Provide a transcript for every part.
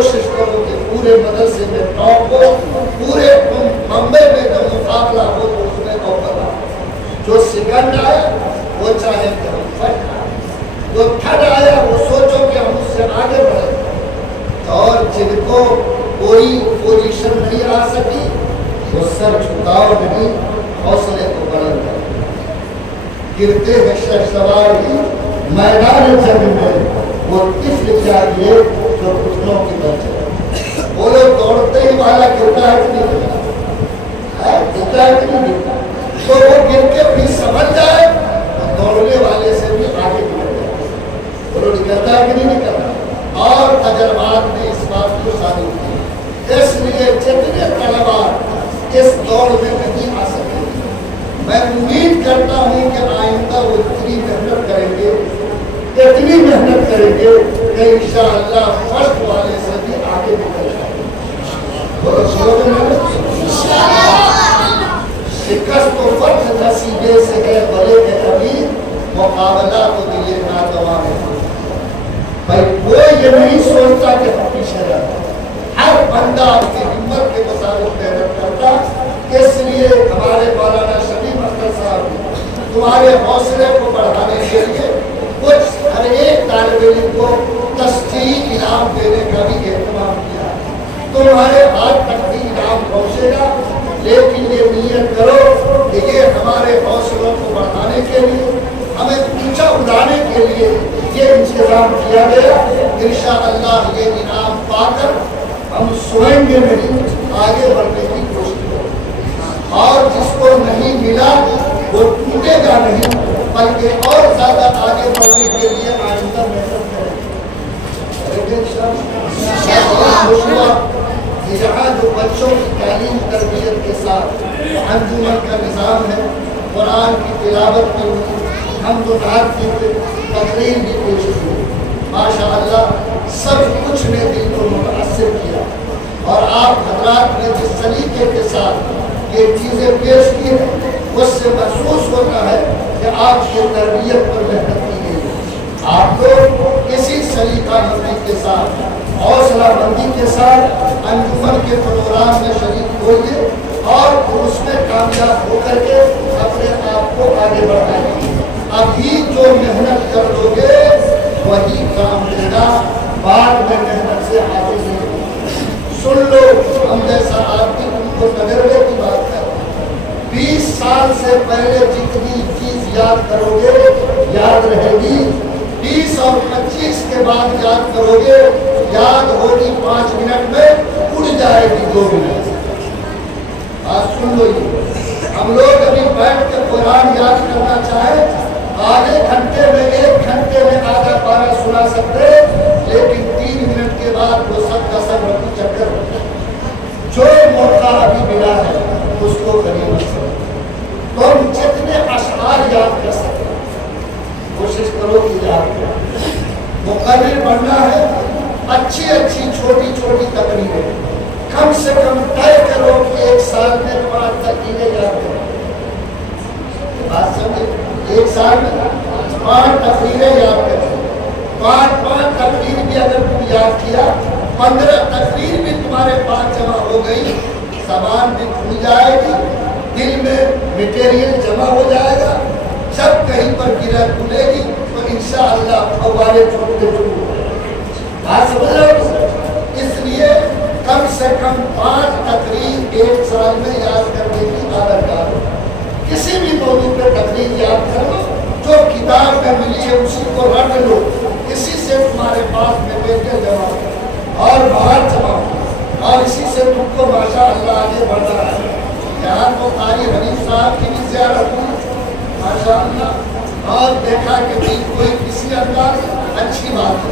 कोशिश करो कि पूरे मदरसे में टॉप हो, पूरे बम्बई में जब मुकाबला हो तो उसमें अव्वल आओ। जो सेकंड आया वो चाहे कि हम फर्स्ट आए, जो थर्ड आया वो सोचो कि हम उससे आगे बढ़े। और जिनको कोई पोजीशन नहीं आ सकी वो सर झुकाओ नहीं, हौसले को बुलंद करो। गिरते हैं शहसवार ही मैदान जंग में, वो तिफ्ल चाहिए जो घुटनों की बल चले। वो लोग दौड़ते ही वाला गिरता है कि नहीं गिरता है, गिरता है कि नहीं गिरता, तो वो गिर के भी समझ जाए तो दौड़ने वाले से भी आगे गिर जाए। वो लोग निकलता है कि नहीं निकलता। और तजर्बात ने इस बात को साबित किया। इसलिए जितने तलबा इस दौड़ में नहीं आ सके, मैं उम्मीद करता हूँ कि आइंदा वो इतनी मेहनत करेंगे कि इंशाअल्लाह फर्स्ट वाले से भी आगे निकल जाएंगे। शिकस्त तो फर्ज नसीबे से है बड़े के कभी, मुकाबला तो दिए नादवा में। भाई कोई ये नहीं सोचता कि हम पीछे रहते, हर बंदा अपनी हिम्मत के मुताबिक मेहनत करता। इसलिए हमारे मौलाना शबीर अख्तर साहब तुम्हारे हौसले को बढ़ाने के लिए कुछ हर एक तालिब इल्म को तस्दीक इनाम देने का भी एहतमाम किया। तुम्हारे हाथ तक भी इनाम पहुँचेगा, लेकिन ये नियत करो कि ये हमारे हौसलों को बढ़ाने के लिए, हमें ऊंचा उड़ाने के लिए ये इंतजाम किया गया। इंशाअल्लाह ये इनाम पाकर हम सोएंगे नहीं, आगे बढ़ने की कोशिश करेंगे। और जिसको नहीं मिला वो टूटेगा नहीं, बल्कि और ज्यादा आगे बढ़ने के लिए आइंदा मेहनत करेंगे। यहाँ जो बच्चों की तालीम तरबियत के साथ अंजुमन का निज़ाम है, कुरान की तिलावत की हुई, हम तो नात की तकरीर भी पेश हुई, माशाअल्लाह सब कुछ ने दिल को मुतासिर किया। और आप हजरात ने जिस सलीके के साथ ये चीज़ें पेश की हैं, उससे महसूस होता है कि आपकी तरबियत पर मेहनत की गई है। आप लोग इसी सलीका बंदी के साथ, हौसला बंदी के साथ अंजुमन के प्रोग्राम में शरीक होइए और उसमें कामयाब होकर के अपने आप को आगे बढ़ाइए। अभी जो मेहनत कर लोगे वही काम देगा, बाद में मेहनत से आगे नहीं। सुन लो, हम जैसा आदमी उनको तजर्बे की बात है। 20 साल से पहले जितनी चीज याद करोगे याद रहेगी, 20 और 25 के बाद याद करोगे, याद होगी 5 मिनट में, उड़ जाएगी 2 मिनट। आज सुन लो, हम लोग अभी बैठ के कुरान याद करना चाहे, आधे घंटे में 1 घंटे में आधा पारा सुना सकते, लेकिन 3 मिनट के बाद वो सब का सब रफू चक्कर हो जाए। जो मौका अभी मिला है उसको गनीमत समझो। तुम जितने अशआर याद कर सकते कोशिश करो कि याद करो। मुक़र्रिर बनना है, अच्छी अच्छी छोटी छोटी तकरीरें कम से कम तय करो कि 1 साल में 5 तकरीरें याद करो। बात समझे? 1 साल में 5 तकरीरें याद करो। 5 तकरीर भी अगर तुम याद किया, 15 तकरीर भी तुम्हारे पास जमा हो गई, ज़बान भी खुल जाएगी, दिल में मटेरियल जमा हो जाएगा। जब कहीं पर गिरा खुलेगी तो इंशाअल्लाह फव्वारे छूटते शुरू हो जाएंगे। बात समझ रहे हो? इसलिए कम से कम 5 तकरीर 1 साल में याद करने की आदत डालो। किसी भी मौजू पे तकरीर याद कर लो, जो किताब में मिली है उसी को रट लो, इसी से तुम्हारे पास मटेरियल जमा हो और बाहर जमा हो, और इसी से तुमको माशाअल्लाह आगे बढ़ना है। यहाँ तो कारी हनीफ साहब की भी ज़ियारत हुई माशाअल्लाह, और देखा कि भाई कोई किसी अंदाज, अच्छी बात है।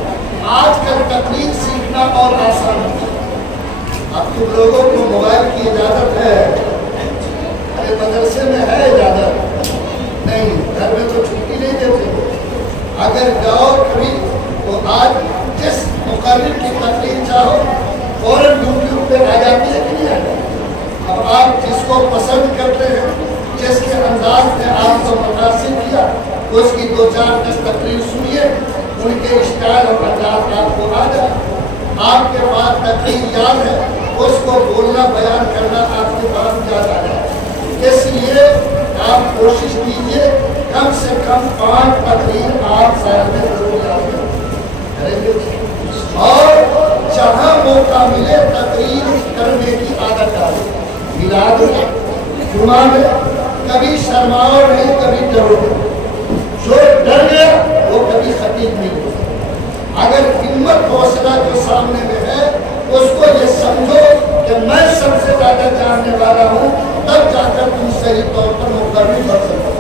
आजकल तकनीक सीखना और आसान है। अब तुम लोगों को मोबाइल की इजाज़त है, अरे मदरसे में है इजाज़त नहीं, घर में तो छुट्टी नहीं देते। अगर जाओ कभी तो आज जिस मुक़र्रिर की तकरीर चाहो फौरन यूट्यूब पे आ जाती है कि नहीं आ जाती। अब आप जिसको पसंद करते हैं, जिसके अंदाज ने आपको मुतासिर किया, उसकी 2-4-10 तकरीर सुनिए, उनके स्टाइल और अंदाज आपको आ जाए। आपके पास तकरीर याद है उसको बोलना बयान करना आपके पास याद आ जाए। इसलिए आप कोशिश कीजिए कम से कम 5 तकरीर आप साल में जरूर याद करेंगे और जहाँ मौका मिले तकरीर करने की आदत डालें। मिलाद में, जुमा में कभी शर्माओ नहीं, कभी डरो नहीं। जो डर गया वो कभी खतीब नहीं हो। अगर हिम्मत हौसला जो सामने में है उसको ये समझो कि मैं सबसे ज्यादा जानने वाला हूँ, तब जाकर तुम सही तौर पर मुकर्रर बन सको।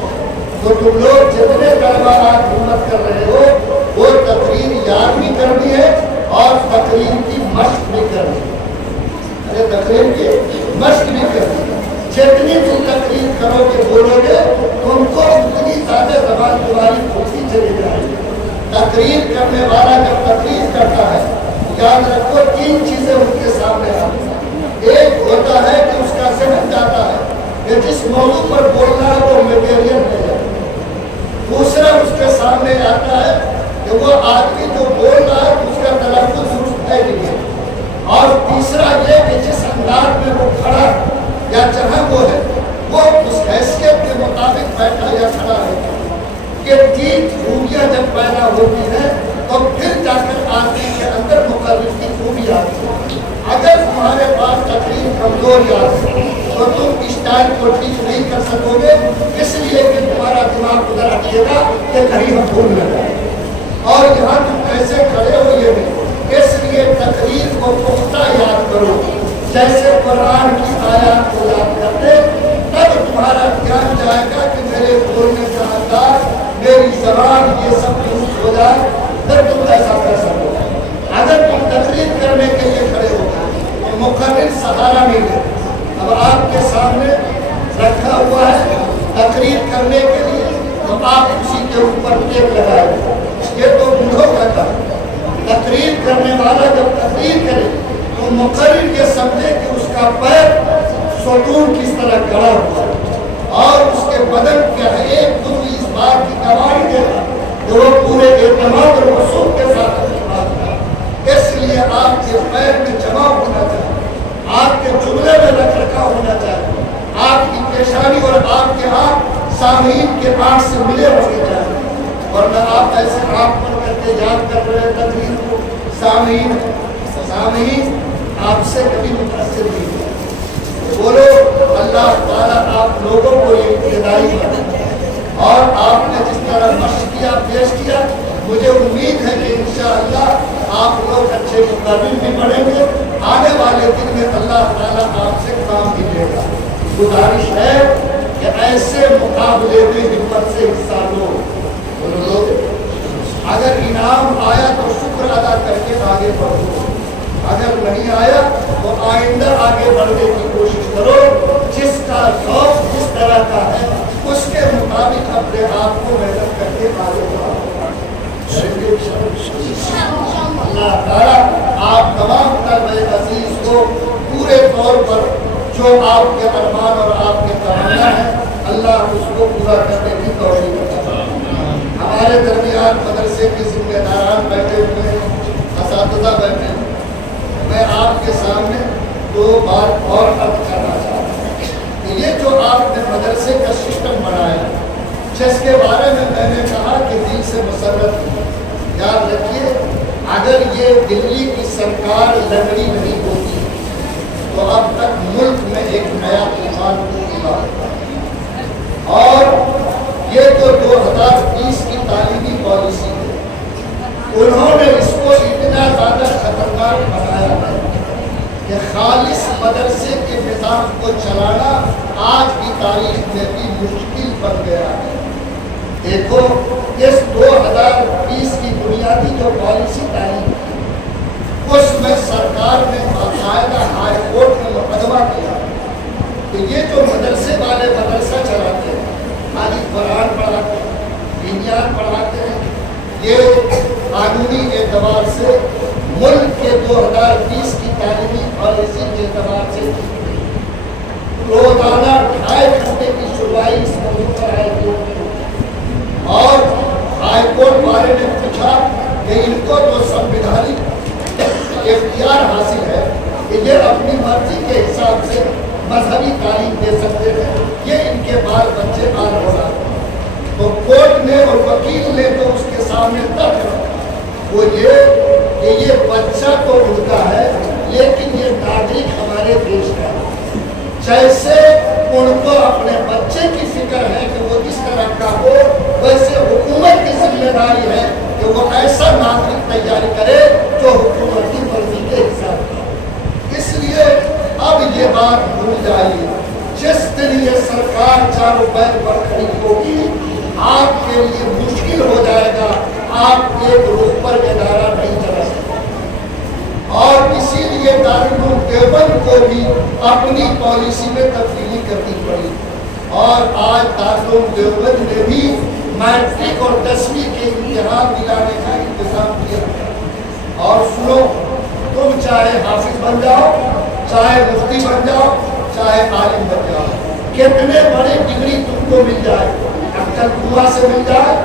तो तुम लोग जितने दरबार आज हिम्मत कर रहे हो वो तकरीर याद भी करनी है और तकरीर की मश्क भी करनी है। अरे तकरीर की मश्क भी करनी है। जितनी तुम तकरीर करोगे बोलोगे तुमको उतनी ज्यादा ज़बान तुम्हारी खुलती चली जाएगी। तकरीर करने वाला जब तकरीर करता है याद रखो 3 चीजें उनके सामने आती हैं। एक होता है कि उसका ज़हन जाता है कि जिस मौजू पर बोलना है वो मटेरियल है। दूसरा उसके सामने आता है कि वो आदमी जो बोल रहा है उसका तलफ़्फ़ुज़ दुरुस्त है नहीं है। और तीसरा ये कि जिस अंदाज में वो खड़ा या जहाँ वो है वो उस हैसियत के मुताबिक बैठा या खड़ा है। ये 3 खूबियाँ जब पैदा होती हैं तो फिर जाकर आदमी के अंदर मुकर्रर की खूबी आती है। अगर तुम्हारे पास तकरीर कमजोर याद है तो तुम स्टाइल को ठीक नहीं कर सकोगे, इसलिए कि तुम्हारा दिमाग उधर हटिएगा कि कहीं हम भूल न जाए और यहाँ तुम कैसे खड़े हो ये नहीं। इसलिए तकरीर को पुख्ता याद करो, जैसे कुरान की आयत को याद करते तब तुम्हारा ध्यान जाएगा कि मेरे बोलने का अंदाज, मेरी ज़बान, ये सब दुरुस्त हो जाए, तब तुम ऐसा कर सको। अगर तुम तकरीर करने के लिए खड़े हो तो मुकर्रर सहारा नहीं है। अब आपके सामने रखा हुआ है तकरीर करने के लिए तो आप उसी के ऊपर टेप लगाए। ये तो बूढ़ों का काम। तकरीर करने वाला जब तकरीर करे तो मुकर्रर ये समझे कि उसका पैर सतून किस तरह खड़ा हुआ और उसके बदन के एक खुद इस बात की गवाही देता कि वो पूरे एतमाद और वसूल के साथ इसलिए आपके पैर में जमा होना चाहिए, आपके जुमले में रख रखा होना चाहिए, आपकी पेशानी और आपके हाथ सामीन के आँख से मिले होने चाहिए। वरना आप ऐसे आप पर करके याद कर रहे तकरीर को सामीन आपसे कभी मुतासिर नहीं है। बोलो अल्लाह ताला आप लोगों को ये हिदायत बनाए और आपने जिस तरह मश्क किया पेश किया, मुझे उम्मीद है कि इंशाअल्लाह आप लोग अच्छे मुकाबिल भी बढ़ेंगे। आने वाले दिन में अल्लाह ताला आपसे काम भी लेगा। गुजारिश है कि ऐसे मुकाबले में हिम्मत से हिस्सा लो। अगर इनाम आया तो शुक्र अदा करके आगे बढ़ो, अगर नहीं आया तो आइंदा आगे बढ़ने की कोशिश करो। जिसका शौक जिस तरह का है उसके मुताबिक अपने आप को मेहनत करके आगे बढ़ो। अल्लाह ताला आप तमाम तलबे अजीज को पूरे तौर पर जो आपके अरमान और आपके तमन्ना है अल्लाह उसको पूरा करने की तौफीक अता फरमाए। हमारे दरमियान मदरसे के जिम्मेदारान बैठे हुए हैं, असातिज़ा बैठे हैं। मैं आपके सामने 2 बात और अर्ज करना चाहता हूँ कि ये जो आपने मदरसे का सिस्टम बनाया जिसके बारे में मैंने कहा कि दिल से मुसर्रत, याद रखिए अगर ये दिल्ली की सरकार लंगड़ी नहीं होती तो अब तक मुल्क में एक नया तूफान उठा। और ये तो 2020 की तालीमी पॉलिसी है, उन्होंने इसको इतना ज़्यादा खतरनाक बनाया है कि खालिस मदरसे के निज़ाम को चलाना आज की तारीख में भी मुश्किल बन गया है। देखो इस 2020 की बुनियादी जो पॉलिसी तालीम उसमें सरकार ने बाकायदा हाई कोर्ट में मुकदमा किया कि ये जो मदरसे वाले मदरसा चलाते हैं, खाली कुरान पढ़ाते हैं, विज्ञान पढ़ाते हैं, ये कानूनी एतबार से मुल्क के 2020 की तालीमी पॉलिसी के एतबार से रोजाना 2.5 घंटे की सुनवाई इस मौजूद पर हाईकोर्ट और हाईकोर्ट वाले ने पूछा कि इनको तो संवैधानिक इख्तियार हासिल है کہ یہ اپنی مرضی کے حساب سے مذہبی تعلیم دے سکتے ہیں، یہ ان کے بال بچے آن ہو رہا ہے۔ تو کورٹ نے اور وکیل نے تو اس کے سامنے ترک رکھا، وہ یہ کہ یہ بچہ تو ان کا ہے لیکن یہ ناگرک ہمارے دیش کا ہے۔ جیسے ان کو اپنے بچے کی فکر ہے کہ وہ اس طرح کا ہو، ویسے حکومت کی ذمہ داری ہے کہ وہ ایسا ناگرک تیار کرے جو حکومت کی مرضی کے حساب کا۔ اس لیے اب یہ بات بھول جائیے، جس دن یہ سرکار چاروں پیر پر کھڑی ہوگی آپ کے لیے مشکل ہو جائے گا، آپ ایک رخ پر ادارہ نہیں چلا سکتے۔ اور اسی لیے دارالعلوم دیوبند کو بھی اپنی پالیسی میں تبدیلی کرنی پڑی، اور آج دارالعلوم دیوبند نے بھی میٹرک اور 10ویں کے امتحان دلانے کا انتظام کیا۔ اور سنو، تم چاہے حافظ بن جاؤ، چاہے مفتی بن جاؤ، چاہے عالم بن جاؤ، کتنے بڑے ڈگری تم کو مل جائے، اکثر کنواں سے مل جائے،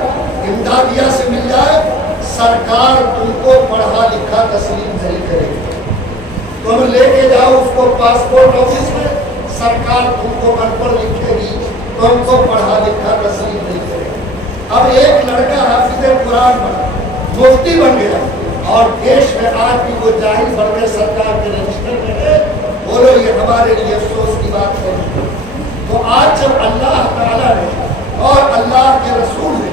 امدادیہ سے مل جائے، سرکار تم کو پڑھا لکھا تسلیم نہیں کرے گی۔ تم لے کے جاؤ اس کو پاسپورٹ آفس میں، سرکار تم کو ان پڑھ لکھے گی، تم کو پڑھا لکھا تسلیم نہیں کرے گی۔ اب ایک لڑکا حافظ قرآن بنا، مفتی بن گیا، اور دیش میں آج بھی وہ جاہل بن کے سرکار کے رجسٹر میں ہے، بولو یہ ہمارے لیے افسوس کی بات ہے۔ تو آج جب اللہ تعالیٰ نے اور اللہ کے رسول نے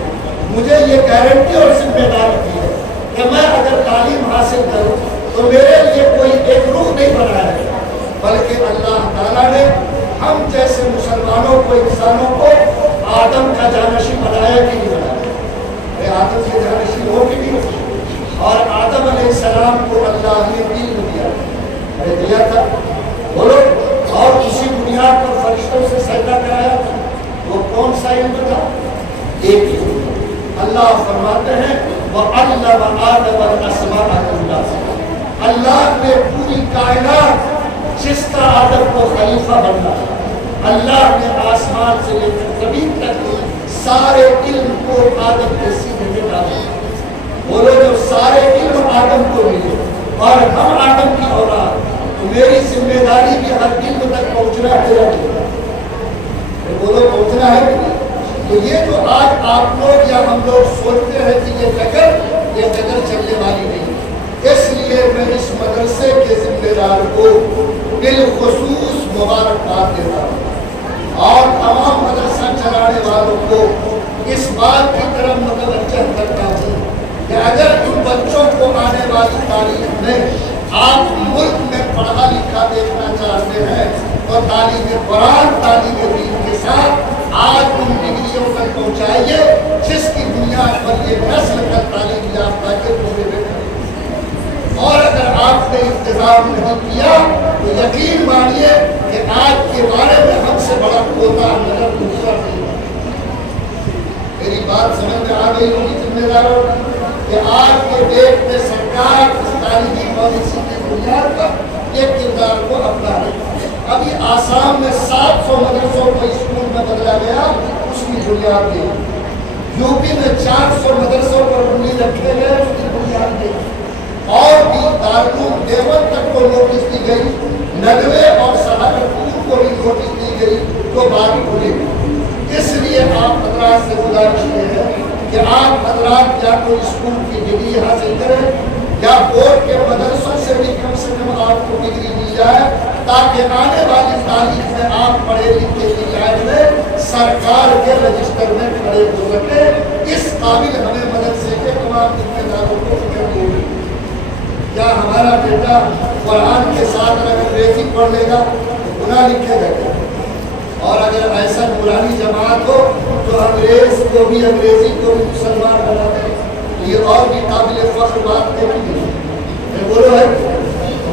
مجھے یہ گارنٹی اور ذمہ داری دی ہے کہ میں اگر تعلیم حاصل کروں تو میرے لیے کوئی ایک رخ نہیں بنایا ہے، بلکہ اللہ تعالیٰ نے ہم جیسے مسلمانوں کو، انسانوں کو آدم کا جانشین بنایا کہ نہیں بنایا؟ آدم کے جانشین ہو کہ نہیں ہو؟ اور آدم علیہ السلام کو اللہ نے علم دیا تھا، بولو، اور اسی بنیاد پر فرشتوں سے سجدہ کرایا تھا۔ وہ کون سا علم تھا؟ ایک ہی۔ اللہ فرماتے ہیں وَعَلَّمَ آدَمَ الْأَسْمَاءَ كُلَّهَا، اللہ نے پوری کائنات جس کا آدم کو خلیفہ بننا، اللہ نے آسمان سے لے کر زمین تک سارے علم کو آدم کے سینے میں ڈالا۔ بولو، جب سارے علم آدم کو ملے اور ہم آدم کی اولاد، تو میری ذمہ داری بھی ہر علم تک پہنچنا ہے۔ بولو، پہنچنا ہے کہ نہیں؟ تو یہ جو آج آپ لوگ یا ہم لوگ سوچتے ہیں کہ یہ ڈگر چلنے والی نہیں، اس لیے میں اس مدرسے کے ذمہ دار کو بالخصوص مبارکباد دیتا ہوں، اور تمام مدرسہ چلانے والوں کو اس بات کی طرف متوجہ کرتا ہوں کہ اگر ان بچوں کو آنے والی تاریخ میں آپ ملک میں پڑھا لکھا دیکھنا چاہتے ہیں تو تعلیم قرآن، تعلیم دین کے ساتھ آج ان ڈگریوں تک پہنچائیے جس کی بنیاد پر یہ نسل کا تعلیم یافتہ کے پورے میں کرے۔ اور اگر آپ نے انتظام نہیں کیا تو یقین مانیے کہ آج کے بارے میں ہم سے بڑا پوتا نظر دوسرا نہیں۔ میری بات سمجھ میں آ گئی ہوگی ذمہ داروں کہ آج کے ڈیٹ میں سرکار اس تعلیمی پالیسی کی بنیاد پر یہ کردار کو اپنا رہی۔ ابھی آسام میں 700 مدرسوں کو اسکول میں بدلا گیا، اس کی بنیاد نہیں۔ یوپی میں 400 مدرسوں پر بنیاد رکھے گئے، اس کی بنیاد نہیں۔ اور بھی دارالعلوم دیوبند تک کو نوٹس دی گئی، ندوے اور سہارنپور کو بھی نوٹس دی گئی تو بات کھلے گی۔ اس لیے آپ حضرات سے گزارش یہ ہے کہ آپ حضرات یا تو اسکول کی ڈگری حاصل کریں یا بورڈ کے مدرسوں سے بھی کم سے کم آپ کو ڈگری مل جائے، تاکہ آنے والی تاریخ میں آپ پڑھے لکھے کی لائن میں سرکار کے رجسٹر میں کھڑے ہو سکے۔ اس قابل ہمیں مدرسے کے تمام ذمہ داروں کو فکر ہوگی۔ کیا ہمارا بیٹا قرآن کے ساتھ اگر انگریزی پڑھ لے گا تو گناہ لکھے گا؟ اور اگر ایسا نورانی جماعت ہو تو انگریز کو بھی انگریزی کو بھی مسلمان بنا دے، یہ اور بھی قابل فخر بات نہیں ہے۔ بولو ہے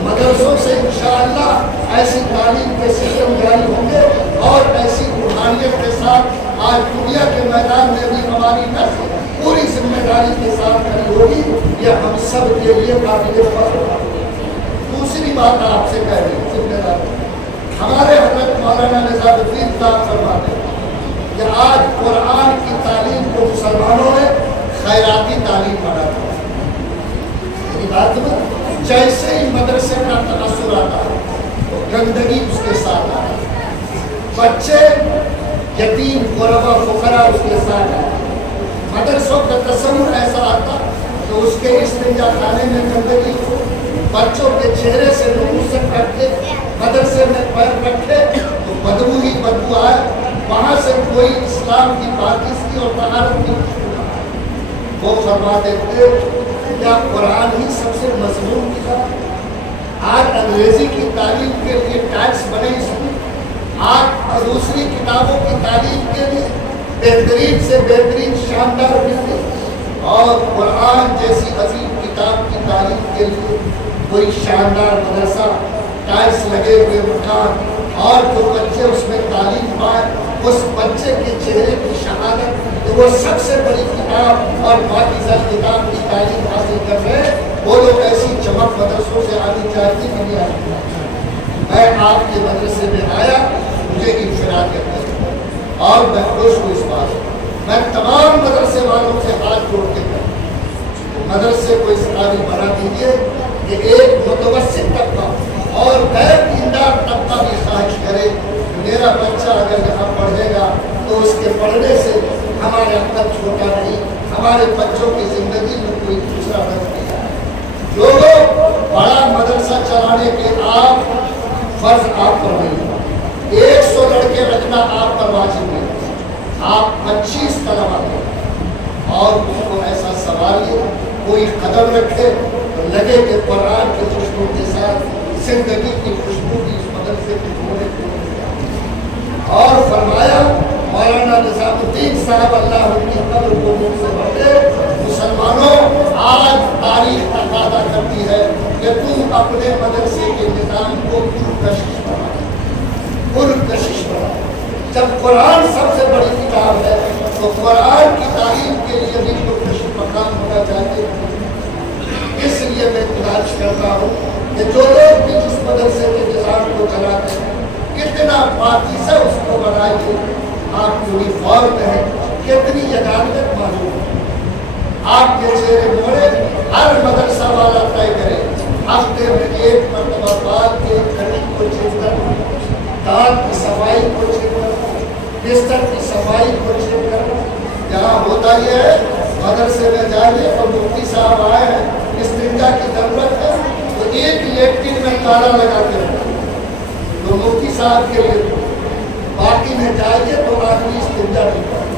مدرسوں سے انشاءاللہ ایسی تعلیم کے سسٹم جاری ہوں گے، اور ایسی روحانیت کے ساتھ آج دنیا کے میدان میں بھی ہماری نسل پوری ذمہ داری کے ساتھ کھڑی ہوگی، یہ ہم سب کے لیے قابل فخر ہے۔ دوسری بات آپ سے کہہ رہی ذمہ داری، ہمارے حضرت مولانا نظام الدین صاحب فرماتے ہیں کہ آج قرآن کی تعلیم کو مسلمانوں نے خیراتی تعلیم بنا دیا۔ जैसे ही मदरसे का तअस्सुर आता है तो गंदगी उसके साथ आए, बच्चे यतीम गुरबा फुकरा उसके साथ आए। मदरसों का तस्वुर ऐसा आता तो उसके इस्तिंजा खाने में गंदगी हो, बच्चों के चेहरे से नपुंसक रखे, मदरसे में पैर रखे तो बदबू ही बदबू आए, वहाँ से कोई इस्लाम की पाकिस्तानी और तहारत की खुशबू ना आए। वो फरमाते थे क्या कुरान ही सबसे मजमून किताब? आज अंग्रेजी की तालीम के लिए टैक्स बने इसमें, आज दूसरी किताबों की तालीम के लिए बेहतरीन से बेहतरीन शानदार बिल्डिंग और कुरान जैसी अजीम किताब की तालीम के लिए कोई शानदार मदरसा, टाइल्स लगे हुए मकान और जो बच्चे उसमें तालीम पाए उस बच्चे के चेहरे की शहादत तो वो सबसे बड़ी किताब और पाकीज़ा किताब की तालीम हासिल कर रहे, वो लोग ऐसी चमक मदरसों से आनी चाहती कि नहीं आनी। मैं आपके मदरसे में आया, मुझे इंफराद करता है और मैं खुश हूँ इस बात। मैं तमाम मदरसे वालों से हाथ जोड़ के कहूँ मदरसे को इस काबिल बना दीजिए कि एक मुतवस्सित तबका और गैर दीनदार तबका भी ख्वाहिश करे मेरा बच्चा अगर यहाँ पढ़ेगा तो उसके पढ़ने से हमारे अक्ल छोटा नहीं, हमारे बच्चों की जिंदगी में कोई दूसरा बन नहीं आए। लोगों बड़ा मदरसा चलाने के आप फर्ज आप पर नहीं, 100 लड़के रखना आप पर वाजिब नहीं, आप 25 तलबा दें और उसको ऐसा सवालिए कोई कदम रखे तो लगे कि कुरान के खुशबू के साथ जिंदगी की खुशबू की इस मदरसे के होने को। और फरमाया मौलाना निजामुद्दीन साहब अल्लाह उनकी कब्र को नूर से भरे, मुसलमानों आज तारीख तकादा करती है कि तुम अपने मदरसे के निज़ाम को पुरकशिश बनाओ। जब कुरान सबसे बड़ी किताब है तो कुरान की तालीम के लिए भी पुरकशिश मकाम होना चाहिए। इसलिए मैं गुजारिश करता हूँ कि जो लोग भी जिस मदरसे के निज़ाम को चलाते हैं कितना पाकीज़ा उसको बनाइए, आप यूनिफॉर्म है कितनी यगानियत मालूम है, आपके चेहरे मोड़े हर मदरसा वाला तय करे, हफ्ते में एक मरतबा बाल के कटिंग को चेक करना, दांत की सफाई को चेक करना, बिस्तर की सफाई को चेक करना। यहाँ होता यह है मदरसे में जाइए और मुफ्ती साहब आए हैं, इस्तिंजा की जरूरत है तो एक लेट्रिन में ताला लगा के रखा तो मुफ्ती साहब के लिए, बाकी में जाइए तो आदमी इस्तिंजा नहीं करता।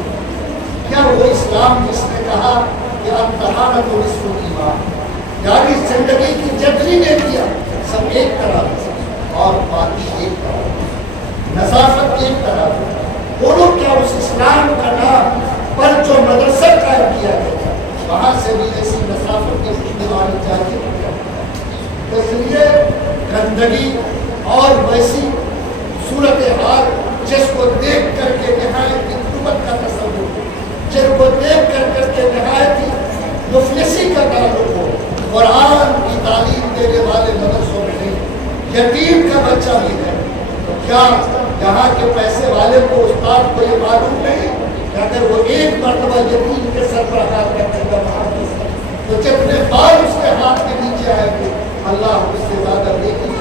क्या वो इस्लाम जिसने कहा कि अब तहारत और इसको ईमान, यानी जिंदगी की जितनी ने किया सब एक तरह और बाकी एक तरह, नज़ाफत एक तरह, बोलो क्या उस इस्लाम का नाम पर जो मदरसा कायम किया गया वहाँ से भी ऐसी नज़ाफत की खुशबू आनी चाहिए। इसलिए गंदगी और वैसी सूरत हाल जिसको देख करके नहायत की गुर्बत का तसव्वुर, जिनको देख करके नहायत की मुफलिसी का ताल्लुक हो, कुरान की तालीम देने वाले मदरसों में नहीं, यतीम का बच्चा भी है तो क्या यहाँ के पैसे वाले को उस्ताद को ये मालूम नहीं कि अगर वो एक मरतबा यतीम के सर पर हाथ रखेगा तो जितने बार उसके हाथ के नीचे आएंगे अल्लाह उससे ज्यादा लेकिन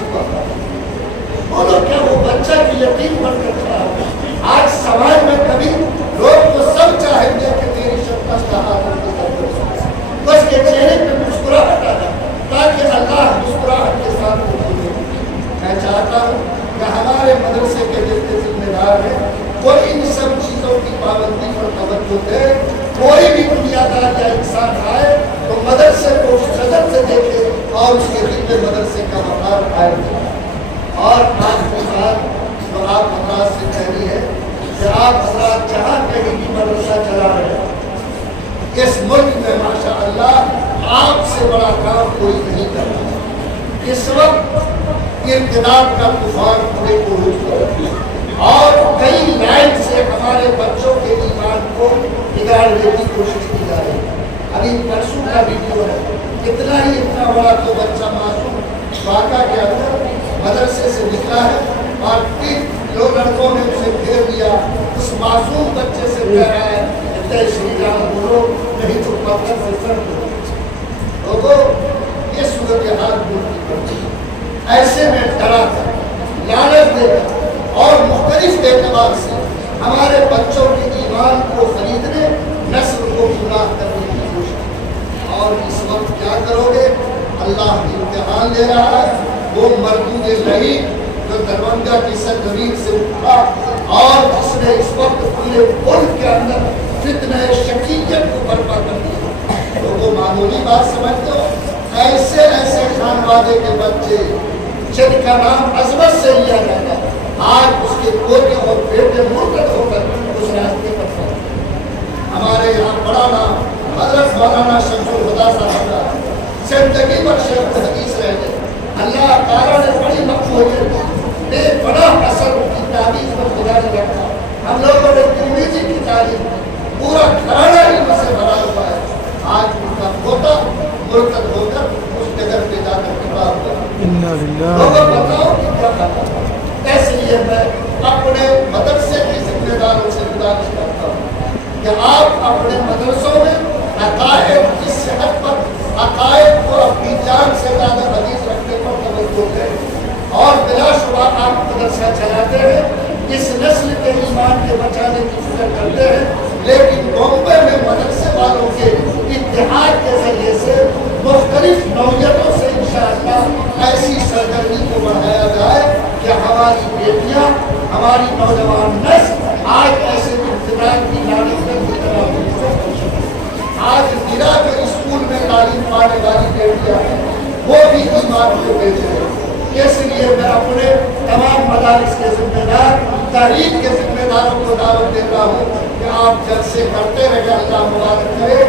बोलो क्या वो बच्चा की यकीन बनकर खड़ा हो। आज समाज में कभी लोग तो सब चाहेंगे कि तेरी शक्ति का हाथ उसके चेहरे पे मुस्कुराहट आ जाए ताकि अल्लाह मुस्कुराहट के साथ बोले। मैं चाहता हूँ कि हमारे मदरसे के जितने जिम्मेदार हैं वो इन सब चीज़ों की पाबंदी पर तवज्जो दे। कोई भी दुनियादार या इंसान आए तो मदरसे को उस नजर से देखे और उसके दिल में मदरसे का वक़ार कायम करे। और आज की बात जो आप हजरात से कह रही है कि आप हजरात जहाँ कहीं भी मदरसा चला रहे हैं, इस मुल्क में माशाअल्लाह आपसे बड़ा काम कोई नहीं कर रहा। इस वक्त इर्तिदाद का तूफान पूरे उरूज पर और कई लाइन से हमारे बच्चों के ईमान को बिगाड़ने की कोशिश की जा रही है। अभी परसों का वीडियो है, इतना बड़ा तो बच्चा मासूम वाक़ा के अंदर मदरसे से निकला है और 3 लड़कों ने उसे घेर लिया। उस मासूम बच्चे से कह रहा है जय श्री राम बोलो नहीं तो पत्थर से सर लोगों ये सूरत-ए-हाल पूरी करती है। ऐसे में डरा कर, लालच देकर और मुख्तलिफ एतबार से हमारे बच्चों के ईमान को खरीदने, नस्ल को गुमराह करने की कोशिश। और इस वक्त क्या करोगे? अल्लाह इम्तिहान ले रहा है। वो मरदूद नहीं जो दरभंगा की सरजमीन से उठा और जिसने इस वक्त पूरे मुल्क के अंदर फितने शकीयत को बर्पा कर दिया, तो वो मामूली बात समझते हो? ऐसे ऐसे खानवादे के बच्चे जिनका नाम अजमत से लिया जाता है, आज उसके पोते और बेटे मुर्तद होकर उस रास्ते पर पहुंचे। हमारे यहाँ बड़ा नाम हजरत मौलाना शमशुल हुदा साहब का जिंदगी पर शेख हदीस रह गए। अल्लाह ताला ने बड़ी मकबूलियत ने बड़ा असर उनकी तारीफ पर खुदा ने रखा। हम लोगों ने तिरमिज़ी की तारीफ पूरा घराना इल्म से भरा हुआ है। आज उनका पोता मुर्तद होकर उस जगह पे जाकर किताब हुआ। लोगों बताओ कि क्या करना। इसलिए मैं अपने मदरसे के जिम्मेदारों से गुजारिश करता हूँ कि आप अपने मदरसों में अकायद की सेहत पर, अकायद को अपनी जान से ज़्यादा हदीस रखने पर तवज्जो दें। और बिलाशुबा आप मदरसा चलाते हैं, इस नस्ल के ईमान के बचाने की फिक्र करते हैं, लेकिन बॉम्बे में मदरसे वालों के इत्तेहाद के जरिए से मुख्तलिफ नौयतों से इंशाअल्लाह ऐसी सरगर्मी को बढ़ाया जाए कि हमारी बेटियां, हमारी नौजवान नस्ल आज ऐसे इब्तिदाई की लानत में मुब्तला हो। आज निरा जो स्कूल में तालीम पाने वाली बेटियां हैं, वो भी ईमान को बेच रहे हैं। इसलिए मैं अपने तमाम मदारिस के जिम्मेदार, तारीख के जिम्मेदारों को दावत देता हूँ कि आप जलसे करते रहे, अल्लाह मुबारक करे।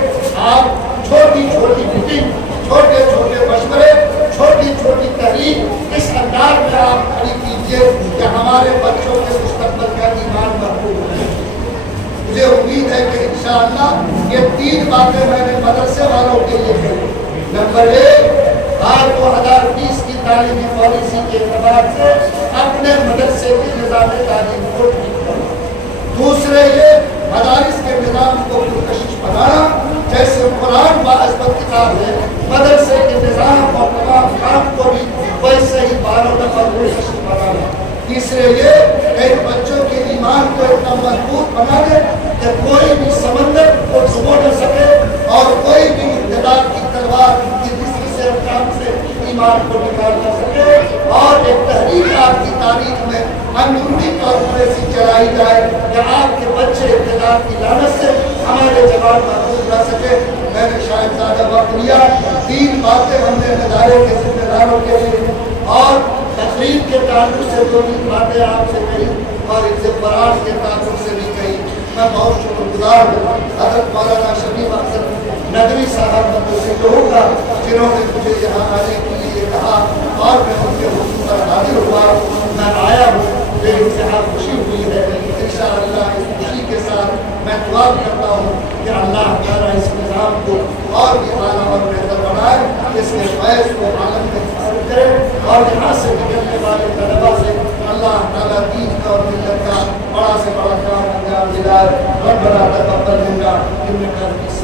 आप छोटी छोटी मीटिंग, छोटे छोटे मशवरे, छोटी छोटी तहरीक इस अंदाज में आप खड़ी कीजिए कि हमारे बच्चों के मुस्तकबिल का ईमान महफूज है। मुझे उम्मीद है कि इंशाअल्लाह ये 3 बातें मैंने मदरसे वालों के लिए कही। नंबर 1, आज 2020 की तालीमी पॉलिसी के एतबार से अपने मदरसे के निज़ाम तालीम को ठीक करना। दूसरे, ये मदारिस के निज़ाम को पुरकशिश बनाना, जैसे कुरान बाअज़मत किताब है, मदरसे के निज़ाम और तमाम काम को भी वैसे ही बारोदफ़ा पुरकशिश बनाना। तीसरे, ये एक बच्चों के ईमान को इतना मजबूत बना दे कि कोई भी समंदर को डुबो न सके और कोई भी इक़्तिदार की तलवार की किसी से काम से ईमान को निकाल न सके। और एक तहरीक आपकी तारीख में अंदरूनी तौर पर ऐसी चलाई जाए कि आपके बच्चे इक़्तिदार की लानत से हमारे जवान महफूज रह सके। मैंने शायद ज़्यादा वक्त लिया। 3 बातें हमने नज़ारे के जिम्मेदारों के लिए और तकरीब के ताल्लुक से 2-3 बातें आपसे कही और इनसे फराज के ताल्लुक से भी कही। मैं बहुत शुक्रगुजार हूँ हज़रत मौलाना शमीम अख्तर नदवी साहब से कहूँगा, जिन्होंने मुझे यहाँ आने के लिए कहा और मैं उनके हुक्म पर हाजिर हुआ। मैं आया हूँ, मेरी इंतहा खुशी हुई है। इंशाअल्लाह इस खुशी के साथ मैं दुआ करता हूँ कि अल्लाह ताला इस निज़ाम को और भी आला और बेहतर बनाए, इसके फैज़ को आलम में फैल करे और यहाँ से निकलने वाले तलबा से अल्लाह ताला दीन का और मिल्लत का बड़ा से बड़ा काम अंजाम दिलाए। रब्बना तक़ब्बल मिन्ना इन्नका अंतस